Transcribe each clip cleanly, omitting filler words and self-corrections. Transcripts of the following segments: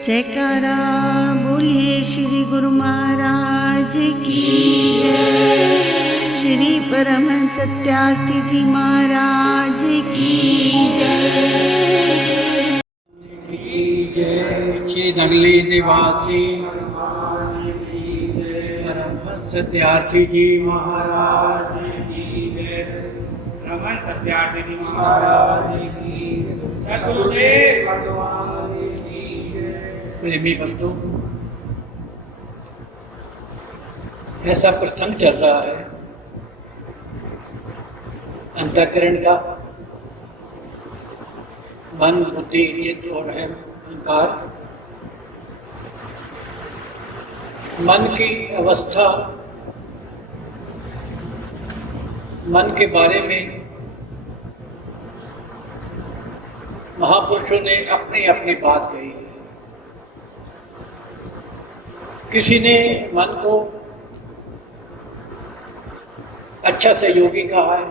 जयकारा बोलिए श्री गुरु महाराज की जय। श्री परमहंस सत्यार्थी जी महाराज की जय। श्री नगली निवासी परमहंस सत्यार्थी जी महाराज की जय। परमहंस सत्यार्थी जी महाराज की जय। सद्गुरुदेव भगवान की जय। प्रेमी बंधु, ऐसा प्रसंग चल रहा है अंतःकरण का, मन, बुद्धि, चित्त और है अहंकार। मन की अवस्था, मन के बारे में महापुरुषों ने अपनी अपनी बात कही है। किसी ने मन को अच्छा सहयोगी कहा है,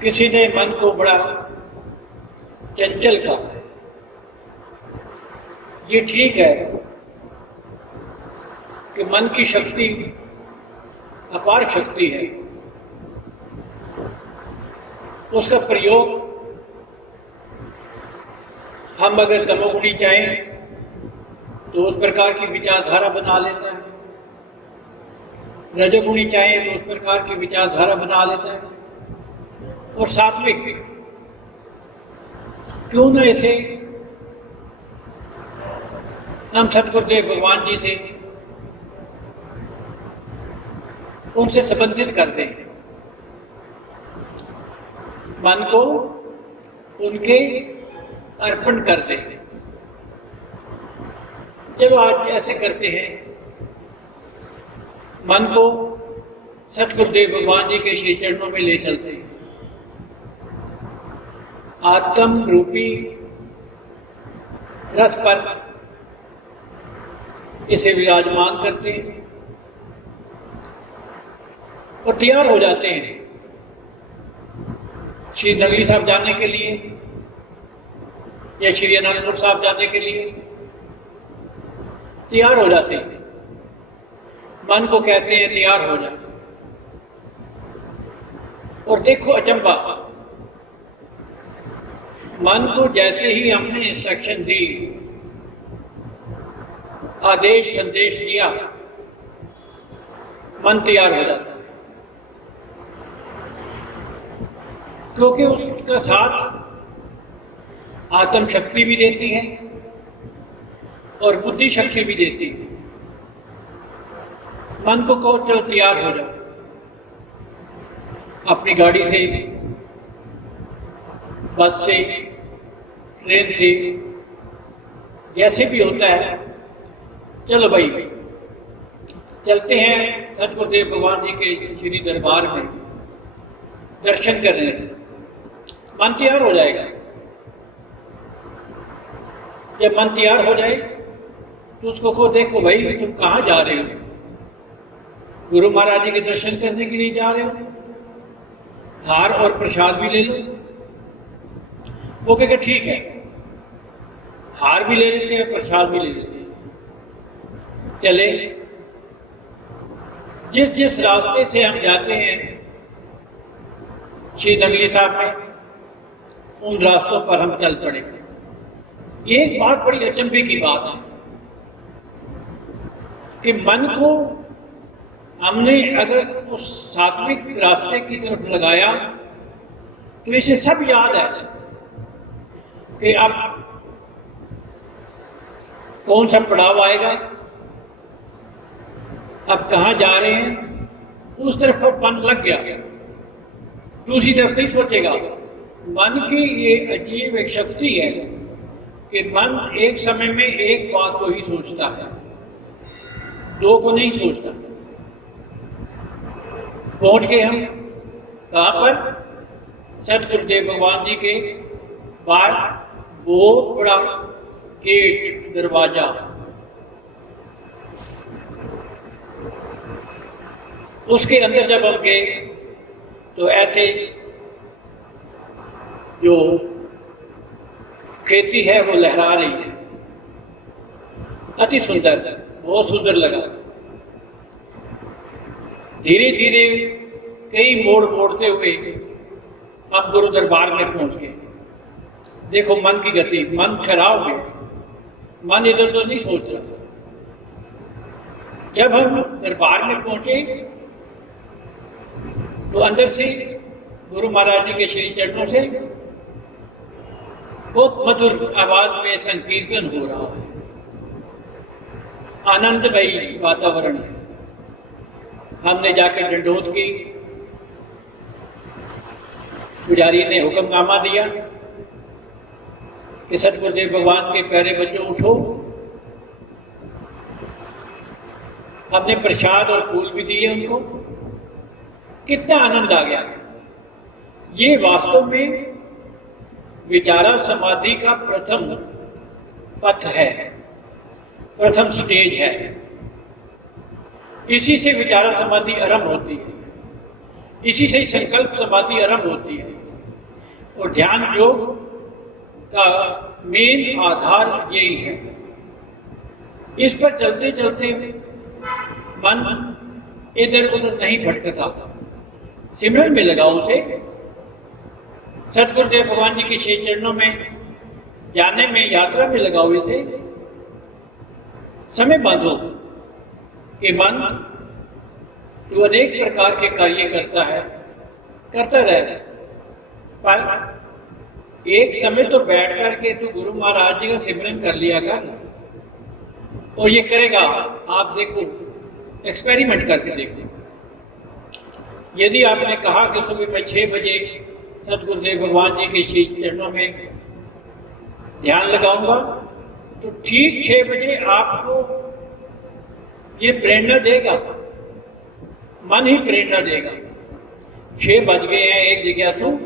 किसी ने मन को बड़ा चंचल कहा है। ये ठीक है कि मन की शक्ति अपार शक्ति है, उसका प्रयोग हम अगर तमोगुणी चाहें तो उस प्रकार की विचारधारा बना लेता है, रजोगुणी चाहें तो उस प्रकार की विचारधारा बना लेता है, और सात्विक क्यों न इसे हम सतगुरुदेव भगवान जी से उनसे संबंधित करते हैं, मन को उनके अर्पण करते हैं। चलो आज ऐसे करते हैं, मन को सतगुरुदेव भगवान जी के श्री चरणों में ले चलते हैं। आत्म रूपी रथ पर इसे विराजमान करते हैं और तैयार हो जाते हैं श्री नगली साहब जाने के लिए या श्री अनंतपुर साहब जाने के लिए तैयार हो जाते हैं। मन को कहते हैं तैयार हो जाए, और देखो अचंबा, मन को जैसे ही हमने इंस्ट्रक्शन दी, आदेश संदेश दिया, मन तैयार हो जाता है, क्योंकि उसका साथ आत्म शक्ति भी देती है और बुद्धि शक्ति भी देती है। मन को कहो चलो तैयार हो जाओ, अपनी गाड़ी से, बस से, ट्रेन से, जैसे भी होता है, चलो भाई चलते हैं सतगुरुदेव भगवान जी के श्री दरबार में दर्शन करने। मन तैयार हो जाएगा। जब मन तैयार हो जाए तो उसको को देखो भाई तुम कहाँ जा रहे हो? गुरु महाराज जी के दर्शन करने के लिए जा रहे हो? हार और प्रसाद भी ले लो। वो कहेगा ठीक है, हार भी ले लेते हैं, प्रसाद भी ले लेते हैं। चले, जिस जिस रास्ते से हम जाते हैं श्री नगली साहब में, उन रास्तों पर हम चल पड़े। एक बात बड़ी अचंभे की बात है कि मन को हमने अगर उस सात्विक रास्ते की तरफ लगाया तो इसे सब याद है कि अब कौन सा पड़ाव आएगा, अब कहाँ जा रहे हैं, उस तरफ मन लग गया, दूसरी तरफ नहीं सोचेगा। मन की ये अजीब एक शक्ति है कि मन एक समय में एक बात को ही सोचता है, दो को नहीं सोचता। पहुंच गए हम कहाँ पर? सतगुरुदेव भगवान जी के बाहर बहुत बड़ा गेट, दरवाजा, उसके अंदर जब हम गए तो ऐसे जो खेती है वो लहरा रही है, अति सुंदर, बहुत सुंदर लगा। धीरे धीरे कई मोड़ मोड़ते हुए हम गुरु दरबार में पहुंच गए। देखो मन की गति, मन ठहराव गया, मन इधर तो नहीं सोच रहा। जब हम दरबार में पहुंचे तो अंदर से गुरु महाराज जी के श्री चरणों से बहुत मधुर आवाज में संकीर्तन हो रहा है, आनंदमयी वातावरण है। हमने जाकर दंडोत की, पुजारी ने हुक्मनामा दिया कि सतगुरुदेव भगवान के प्यारे बच्चों उठो। हमने प्रसाद और फूल भी दिए उनको। कितना आनंद आ गया। ये वास्तव में विचारा समाधि का प्रथम पथ है, प्रथम स्टेज है। इसी से विचारा समाधि आरंभ होती है, इसी से संकल्प समाधि आरंभ होती है। और ध्यान योग का मेन आधार यही है। इस पर चलते चलते मन इधर उधर नहीं भटकता, सिमरन में लगाओ उसे। सतगुरुदेव भगवान जी के श्री चरणों में जाने में, यात्रा में लगाओ इसे। समय बांधो कि मन जो अनेक प्रकार के कार्य करता है, करता रहे, पर एक समय तो बैठ करके तू गुरु महाराज जी का सिमरन कर लिया कर। और ये करेगा, आप देखो, एक्सपेरिमेंट करके देखो। यदि आपने कहा कि सुबह मैं 6 बजे सतगुरुदेव भगवान जी के श्री चरणों में ध्यान लगाऊंगा, तो ठीक 6 बजे आपको ये प्रेरणा देगा, मन ही प्रेरणा देगा। 6 बज गए हैं, एक जिज्ञासु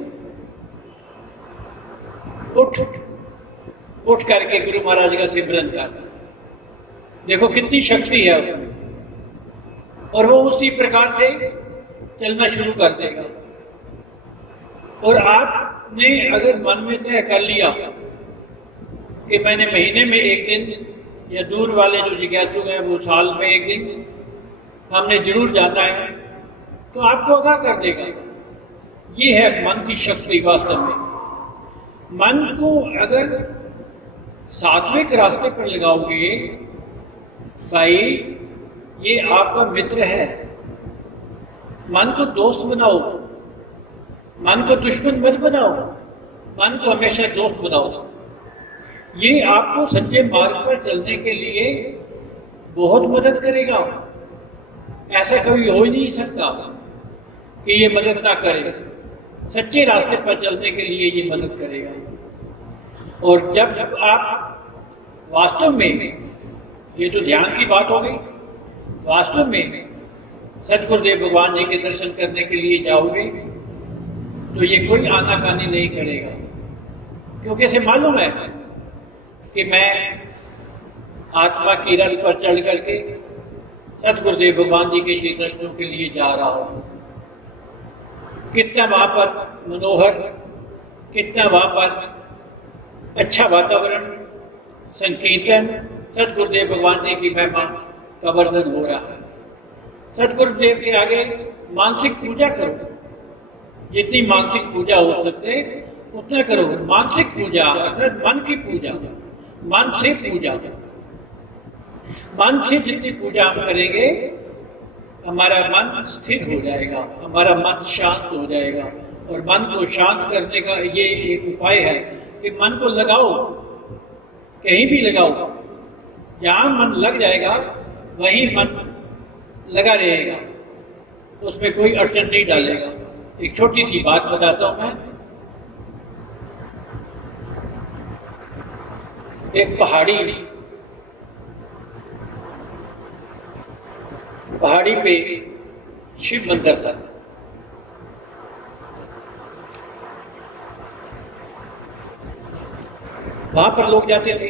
उठ करके गुरु महाराज का सिमरन कर। देखो कितनी शक्ति है उसमें, और वो उसी प्रकार से चलना शुरू कर देगा। और आपने अगर मन में तय कर लिया कि मैंने महीने में एक दिन, या दूर वाले जो जिज्ञासु हैं वो साल में एक दिन हमने जरूर जाना है, तो आपको आगाह कर देगा। ये है मन की शक्ति वास्तव में। मन को अगर सात्विक रास्ते पर लगाओगे, भाई ये आपका मित्र है। मन को दोस्त बनाओ, मन को दुश्मन मत बनाओ, मन को हमेशा दोस्त बनाओ। ये आपको सच्चे मार्ग पर चलने के लिए बहुत मदद करेगा। ऐसा कभी हो ही नहीं सकता कि ये मदद ना करे। सच्चे रास्ते पर चलने के लिए ये मदद करेगा। और जब आप वास्तव में, ये तो ध्यान की बात हो गई, वास्तव में सतगुरुदेव भगवान जी के दर्शन करने के लिए जाओगे तो ये कोई आनाकानी नहीं करेगा, क्योंकि इसे मालूम है कि मैं आत्मा की रथ पर चढ़ करके सतगुरुदेव भगवान जी के श्री दर्शनों के लिए जा रहा हूँ। कितना वहाँ पर मनोहर, कितना वहाँ पर अच्छा वातावरण, संकीर्तन, सतगुरुदेव भगवान जी की महिमा का वर्णन हो रहा है। सतगुरुदेव के आगे मानसिक पूजा करो, जितनी मानसिक पूजा हो सकते उतना करो। मानसिक पूजा अर्थात मन की पूजा, मन से पूजा। मन से जितनी पूजा हम करेंगे, हमारा मन स्थिर हो जाएगा, हमारा मन शांत हो जाएगा। और मन को शांत करने का ये एक उपाय है कि मन को लगाओ, कहीं भी लगाओ, जहाँ मन लग जाएगा वहीं मन लगा रहेगा, उसमें कोई अड़चन नहीं डालेगा। एक छोटी सी बात बताता हूँ मैं। एक पहाड़ी पे शिव मंदिर था। वहां पर लोग जाते थे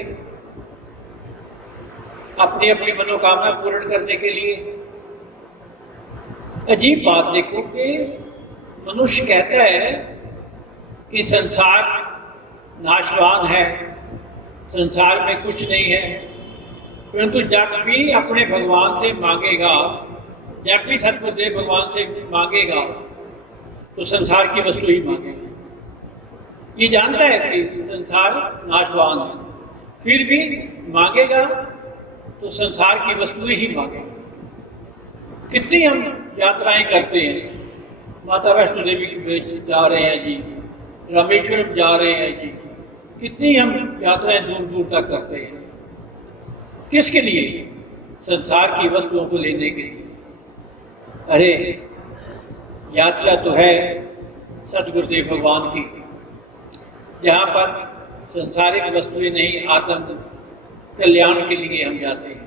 अपनी अपनी मनोकामना पूर्ण करने के लिए। अजीब बात देखो कि मनुष्य कहता है कि संसार नाशवान है, संसार में कुछ नहीं है, परंतु जब भी अपने भगवान से मांगेगा, जब भी सतगुरुदेव भगवान से मांगेगा तो संसार की वस्तु ही मांगेगा। ये जानता है कि संसार नाशवान है, फिर भी मांगेगा तो संसार की वस्तुएं ही मांगेगा। कितनी हम यात्राएं करते हैं, माता वैष्णो देवी की जा रहे हैं जी, रामेश्वरम जा रहे हैं जी, कितनी हम यात्राएं दूर दूर तक करते हैं। किसके लिए? संसार की वस्तुओं को लेने के लिए। अरे यात्रा तो है सतगुरुदेव भगवान की, जहाँ पर संसारिक वस्तुएं नहीं, आत्म कल्याण के लिए हम जाते हैं,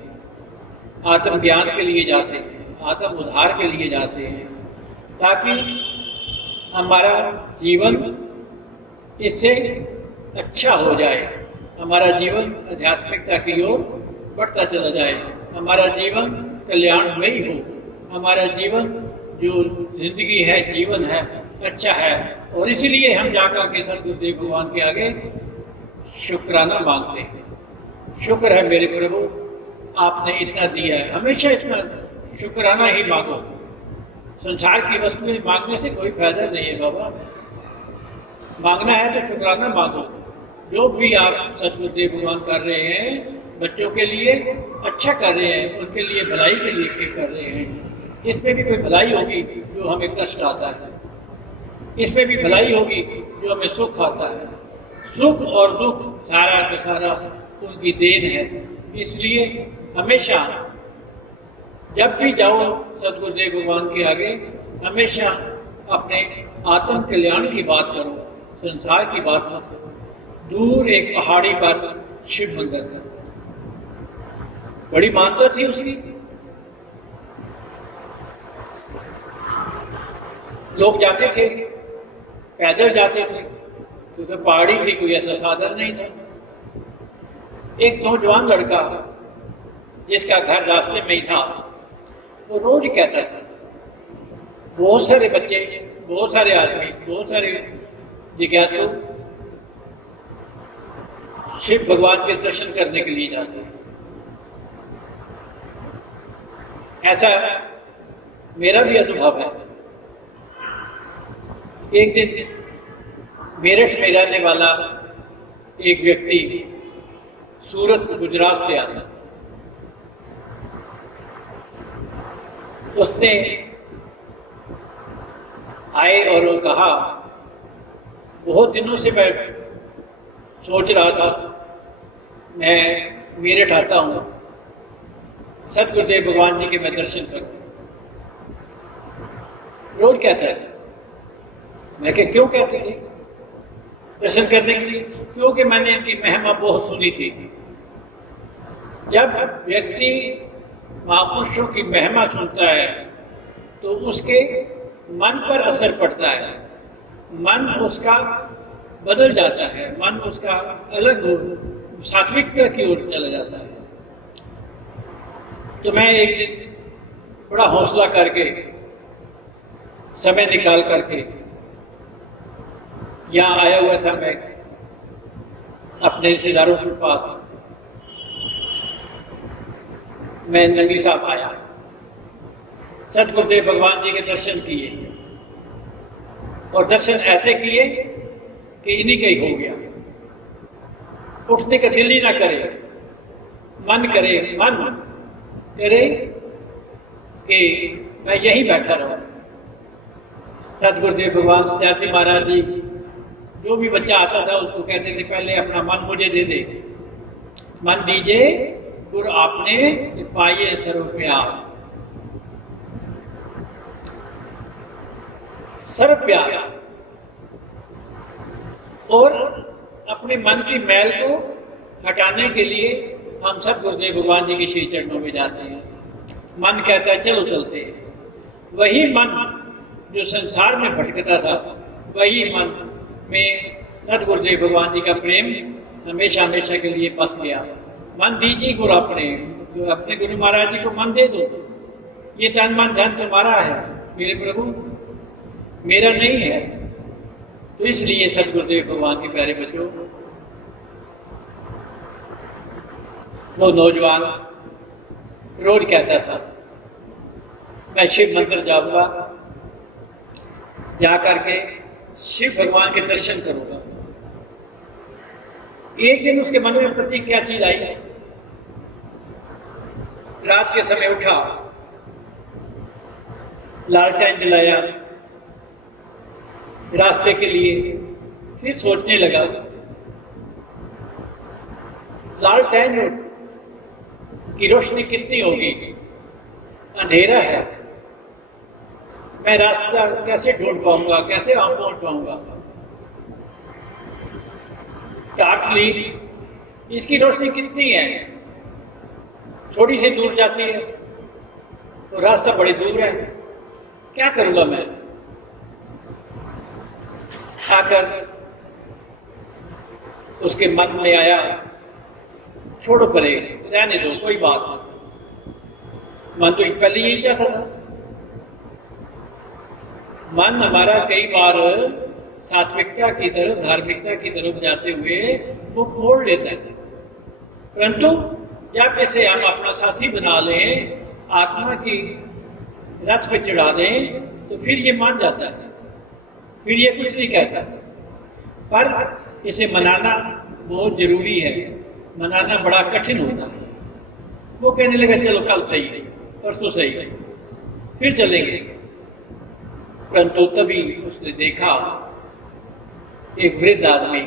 आत्म ज्ञान के लिए जाते हैं, आत्म उद्धार के लिए जाते हैं, ताकि हमारा जीवन इससे अच्छा हो जाए, हमारा जीवन आध्यात्मिकता की ओर बढ़ता चला जाए, हमारा जीवन कल्याणमयी हो, हमारा जीवन जो जिंदगी है, जीवन है, अच्छा है। और इसलिए हम जाकर के सतगुरुदेव भगवान के आगे शुक्राना मांगते हैं। शुक्र है मेरे प्रभु, आपने इतना दिया है, हमेशा इतना शुक्राना ही मांगो। संसार की वस्तुएं मांगने से कोई फायदा नहीं है बाबा। मांगना है तो शुक्राना मांगो। जो भी आप सतगुरुदेव भगवान कर रहे हैं, बच्चों के लिए अच्छा कर रहे हैं, उनके लिए भलाई के लिए कर रहे हैं, इसमें भी कोई भलाई होगी जो हमें कष्ट आता है, इसमें भी भलाई होगी जो हमें सुख आता है। सुख और दुख सारा का सारा उनकी देन है। इसलिए हमेशा जब भी जाओ सतगुरुदेव भगवान के आगे, हमेशा अपने आत्म कल्याण की बात करो, संसार की बात मत करो। दूर एक पहाड़ी पर शिव मंदिर था, बड़ी मान्यता थी उसकी, लोग जाते थे, पैदल जाते थे, क्योंकि पहाड़ी थी, कोई ऐसा साधन नहीं था। एक नौजवान लड़का जिसका घर रास्ते में ही था, वो रोज कहता था, बहुत सारे बच्चे, बहुत सारे आदमी, बहुत सारे जिज्ञासु शिव भगवान के दर्शन करने के लिए जाते हैं। ऐसा मेरा भी अनुभव है। एक दिन मेरठ में रहने वाला एक व्यक्ति सूरत गुजरात से आता, उसने आए और वो कहा, बहुत दिनों से मैं सोच रहा था मैं मेरठ आता हूँ, सतगुरुदेव भगवान जी के मैं दर्शन करूँ। रोज कहता है। मैं क्या क्यों कहते थे दर्शन करने के लिए? क्योंकि मैंने इनकी महिमा बहुत सुनी थी। जब व्यक्ति महापुरुषों की महिमा सुनता है तो उसके मन पर असर पड़ता है, मन उसका बदल जाता है, मन उसका अलग सात्विकता की ओर चला जाता है। तो मैं एक दिन बड़ा हौसला करके, समय निकाल करके यहाँ आया हुआ था। मैं अपने रिश्तेदारों के पास, मैं नंगी साहब आया, सतगुरुदेव भगवान जी के दर्शन किए, और दर्शन ऐसे किए कि इन्हीं का ही हो गया। उठने का दिल ही ना करे, मन करे कि मैं यहीं बैठा रहूं। सतगुरुदेव भगवान सत्यार्थी महाराज जी, जो भी बच्चा आता था उसको कहते थे, पहले अपना मन मुझे दे दे, मन दीजिए गुरु आपने पाइए सर्व प्यार। सर्व प्यार, और अपने मन की मैल को हटाने के लिए हम सब गुरुदेव भगवान जी के श्री चरणों में जाते हैं। मन कहता है चलो चलते हैं। वही मन जो संसार में भटकता था, वही मन में सतगुरुदेव भगवान जी का प्रेम हमेशा हमेशा के लिए बस गया। मन दीजिए गुरु अपने गुरु महाराज जी को मन दे दो। ये तन मन धन तुम्हारा है मेरे प्रभु, मेरा नहीं है। तो इसलिए सतगुरुदेव भगवान के प्यारे बच्चों, वो नौजवान रोज कहता था मैं शिव मंदिर जाऊंगा, जा करके शिव भगवान के दर्शन करूंगा। एक दिन उसके मन में प्रति क्या चीज आई, रात के समय उठा, लालटेन जलाया रास्ते के लिए, फिर सोचने लगा लालटेन की रोशनी कितनी होगी, अंधेरा है, मैं रास्ता कैसे ढूंढ पाऊंगा, कैसे वहां पहुंच पाऊंगा। टार्च ली, इसकी रोशनी कितनी है, थोड़ी सी दूर जाती है तो रास्ता बड़ी दूर है, क्या करूंगा मैं। आकर उसके मन में आया छोड़ो परे, रहने दो, कोई बात नहीं। मन तो पहले यही चाहता था। मन हमारा कई बार सात्विकता की तरफ, धार्मिकता की तरफ जाते हुए मुख मोड़ लेता है, परंतु जब इसे हम अपना साथी बना लें, आत्मा की रथ पे चढ़ा दें, तो फिर ये मान जाता है, फिर ये कुछ नहीं कहता। पर इसे मनाना बहुत जरूरी है, मनाना बड़ा कठिन होता है। वो कहने लगा चलो कल सही है, परसों सही है, फिर चलेंगे। परंतु तभी उसने देखा एक वृद्ध आदमी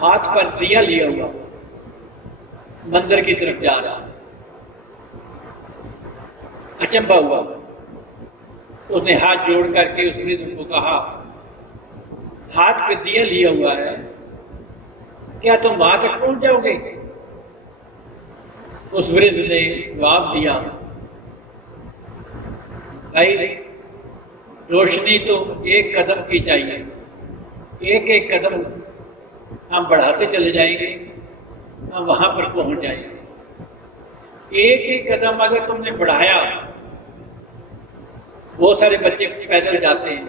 हाथ पर दिया लिया हुआ मंदिर की तरफ जा रहा। अचंभा हुआ, उसने हाथ जोड़ करके उस वृद्ध को कहा, हाथ पे दिया लिया हुआ है, क्या तुम वहां तक पहुंच जाओगे? उस वृद्ध ने जवाब दिया, भाई रोशनी तो एक कदम की चाहिए, एक एक कदम हम बढ़ाते चले जाएंगे, हम वहां पर पहुंच जाएंगे। एक एक कदम अगर तुमने बढ़ाया, बहुत सारे बच्चे पैदल जाते हैं,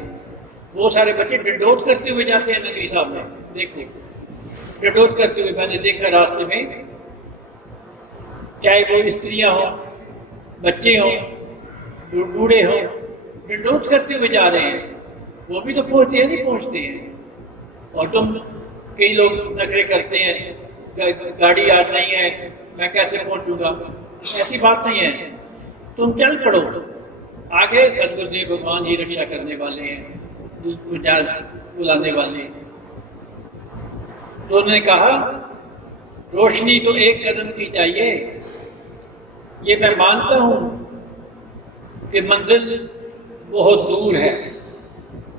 बहुत सारे बच्चे डंडोत करते हुए जाते हैं नगरी साहब में, देखो डंडोत करते हुए मैंने देखा रास्ते में, चाहे वो स्त्रियां हो, बच्चे हों, बूढ़े हों, डंडोत करते हुए जा रहे हैं। वो भी तो पहुंचते हैं, नहीं पहुंचते हैं। और तुम, कई लोग नखरे करते हैं, गाड़ी आज नहीं है, मैं कैसे पहुंचूंगा। ऐसी बात नहीं है, तुम चल पड़ो आगे, सदगुरुदेव भगवान ही रक्षा करने वाले हैं, बुलाने वाले। तो उन्होंने कहा रोशनी तो एक कदम की चाहिए, ये मैं मानता हूं कि मंजिल बहुत दूर है,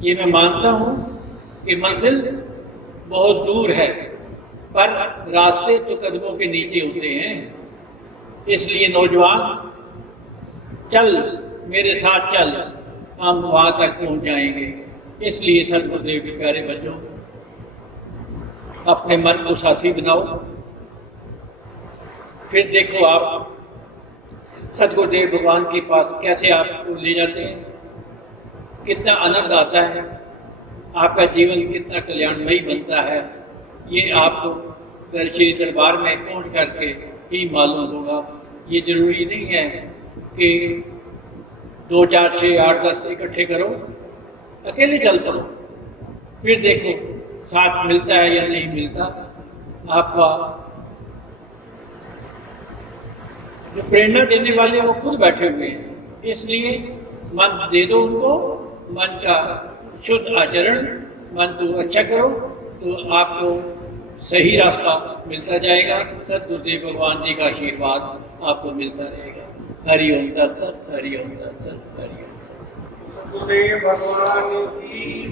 ये मैं मानता हूं कि मंजिल बहुत दूर है, पर रास्ते तो कदमों के नीचे होते हैं। इसलिए नौजवान चल, मेरे साथ चल, हम वहां तक पहुंच जाएंगे। इसलिए सदगुरुदेव के प्यारे बच्चों, अपने मन को साथी बनाओ, फिर देखो आप सदगुरुदेव भगवान के पास कैसे आपको ले जाते हैं, कितना आनंद आता है, आपका जीवन कितना कल्याणमयी बनता है। ये आपको श्री दरबार में पहुंच करके ही मालूम होगा। ये जरूरी नहीं है कि 2, 4, 6, 8, 10 इकट्ठे करो, अकेले चल पड़ो, फिर देखो साथ मिलता है या नहीं मिलता। आपका जो प्रेरणा देने वाले हैं वो खुद बैठे हुए हैं, इसलिए मन दे दो उनको, मन का शुद्ध आचरण, मन को अच्छा करो, तो आपको सही रास्ता मिलता जाएगा। सदगुरुदेव भगवान जी का आशीर्वाद आपको मिलता रहेगा। हरि ओम तत्सत, हरि ओम तत्सत, हरि ओम। गुरुदेव भगवान की